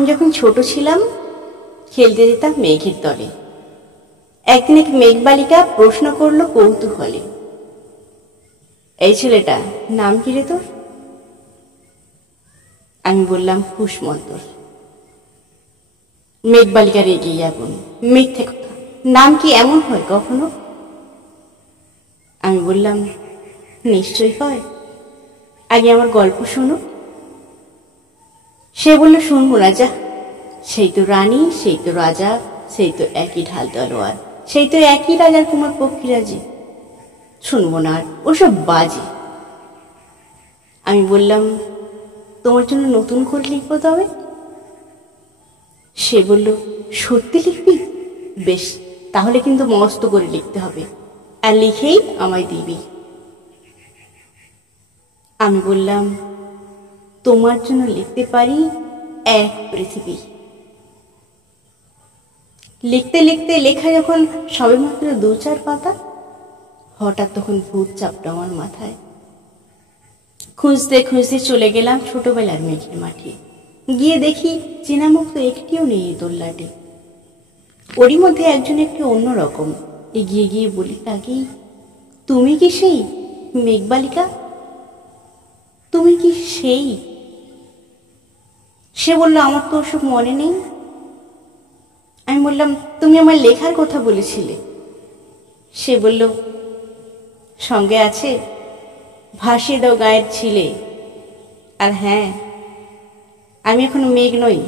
আমি যখন ছোট ছিলাম খেলতে যেতাম মেঘের তলে। একদিন এক মেঘবালিকা প্রশ্ন করলো কৌতূহলে, এই ছেলেটা নাম কি রে তোর? আমি বললাম কুসমন্তর। মেঘবালিকা রেগে যাবেন, মিথ্যে কথা, নাম কি এমন হয় কখনো? আমি বললাম নিশ্চয়ই হয়, আগে আমার গল্প শোনো। সে বলল শুনবো না, যা, সেই তো রানী, সেই তো রাজা, সেই তো একই ঢাল তলোয়ার, সেই তো একই রাজার কুমার পক্ষীরাজি, শুনবো না আর, ওসব বাজে। আমি বললাম তোমার জন্য নতুন করে লিখবো তবে। সে বলল সত্যি লিখবি? বেশ, তাহলে কিন্তু মস্ত করে লিখতে হবে, আর লিখেই আমায় দিবি। আমি বললাম তোমার জন্য লিখতে পারি এক পৃথিবী। লিখতে লিখতে লেখা যখন সবেমাত্র 2-4 পাতা, হঠাৎ তখন ভূত চাপটা আমার মাথায়। খুঁজতে খুঁজতে চলে গেলাম ছোটবেলার মেঘের মাঠে। গিয়ে দেখি চেনা মুখ তো একটিও নেই দোল্লাটে। ওরই মধ্যে একজন একটু অন্যরকম। এগিয়ে গিয়ে বলি তাকে, তুমি কি সেই মেঘবালিকা? তুমি কি সেই? সে বলল আমার তো ওসব মনে নেই। আমি বললাম তুমি আমার লেখার কথা বলেছিলে। সে বলল সঙ্গে আছে, ভাসিয়ে দাও গায়ের ছিলে। আর হ্যাঁ, আমি এখন মেঘ নই,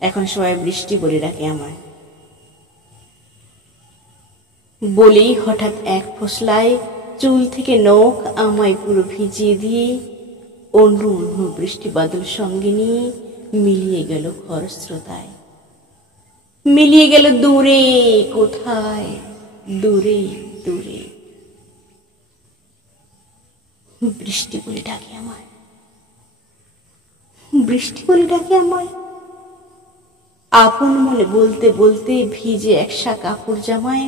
এখন সবাই বৃষ্টি বলে ডাকে আমায়। বলেই হঠাৎ এক ফোসলায় চুল থেকে নখ আমায় পুরো ভিজিয়ে দিয়ে অন্য অন্য বৃষ্টি বাদল সঙ্গে নিয়ে মিলিয়ে গেল খরস্রোতায়, মিলিয়ে গেল দূরে কোথায়, দূরে দূরে। বৃষ্টি বলে ডাকে আমায়, বৃষ্টি বলে ডাকে আমায়। আপন মনে বলতে বলতে ভিজে একসা কাপড় জামায়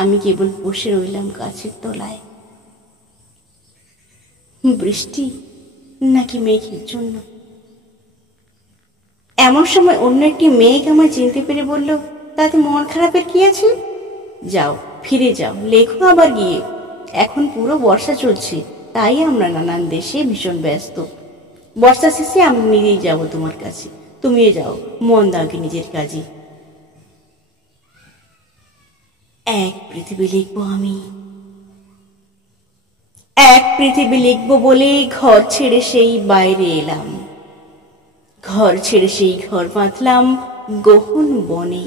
আমি কেবল বসে রইলাম গাছের তলায়। বৃষ্টি নাকি মেঘের জন্য? এমন সময় অন্য একটি মেঘ আমায় চিনতে পেরে বলল, তাতে মন খারাপের কি আছে? যাও, ফিরে যাও, লেখো আবার গিয়ে। এখন পুরো বর্ষা চলছে, তাই আমরা নানান দেশে ভীষণ ব্যস্ত। বর্ষা শেষে আমি নিজেই যাব তোমার কাছে, তুমিও যাও, মন দাও কি নিজের কাজে। এক পৃথিবী লিখবো আমি, এক পৃথিবী লিখবো বলে ঘর ছেড়ে সেই বাইরে এলাম। ঘর ছেড়ে সেই ঘর বাঁধলাম গহন বনে,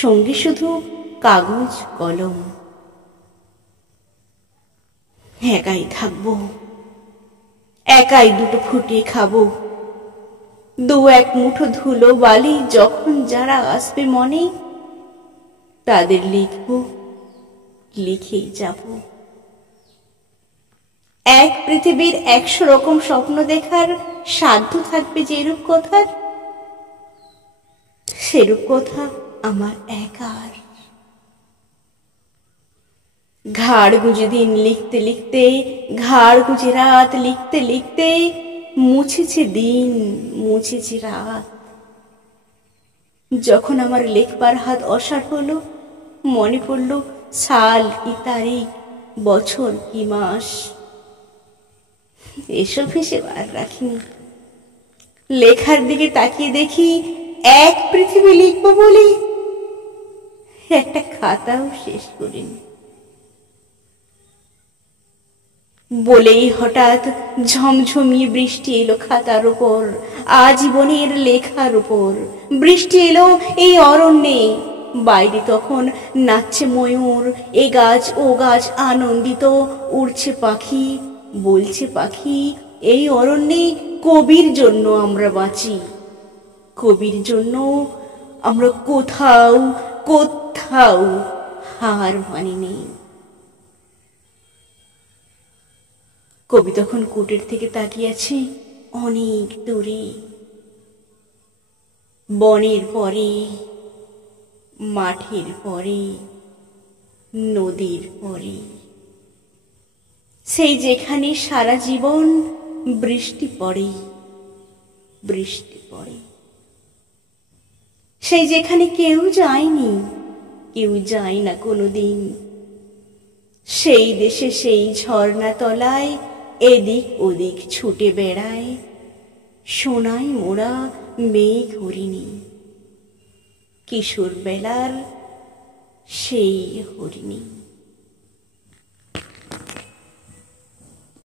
সঙ্গে শুধু কাগজ কলম। একাই থাকবো, একাই দুটো ফুটিয়ে খাবো। 2-1 মুঠো ধুলো বালি যখন যারা আসবে মনে, তাদের লিখবো, লিখেই যাব। এক পৃথিবীর 100 রকম স্বপ্ন দেখার সাধ্য থাকবে যেরূপ কথার, সেরূপ কথা আমার একার। ঘাড় গুঁজে দিন লিখতে লিখতে, ঘাড় গুঁজে রাত লিখতে লিখতে, মুছেছে দিন, মুছেছে রাত। যখন আমার লেখবার হাত অসাড় হলো, মনে পড়ল সাল কি তারিখ, বছর কি মাস, এসব হিসেব আর রাখিনি। লেখার দিকে তাকিয়ে দেখি এক পৃথিবী লিখবো বলে একটা খাতাও শেষ করিনি। বলেই হঠাৎ ঝমঝমিয়ে বৃষ্টি এলো খাতার উপর, আজীবনের লেখার উপর। বৃষ্টি এলো এই অরণ্যে, বাইরে তখন নাচছে ময়ূর, এ গাছ ও গাছ আনন্দিত, উড়ছে পাখি, বলছে পাখি, এই অরণ্যে কবির জন্য আমরা বাঁচি, কবির জন্য আমরা কোথাও কোথাও হার মানিনি। কবি তখন কুটির থেকে তাকিয়ে আছে অনেক দূরে, বনের পরে, মাঠের পরে, নদীর পরে, সেই যেখানে সারা জীবন বৃষ্টি পড়ে। বৃষ্টি পড়ে। সেই যেখানে কেউ যায়নি, কেউ যায় না কোনোদিন, সেই দেশে সেই ঝর্ণা তলায় এদিক ওদিক ছুটে বেড়ায় সোনায় মোড়া মেঘ হরিণী, কিশোর বেলার সেই হরিণী।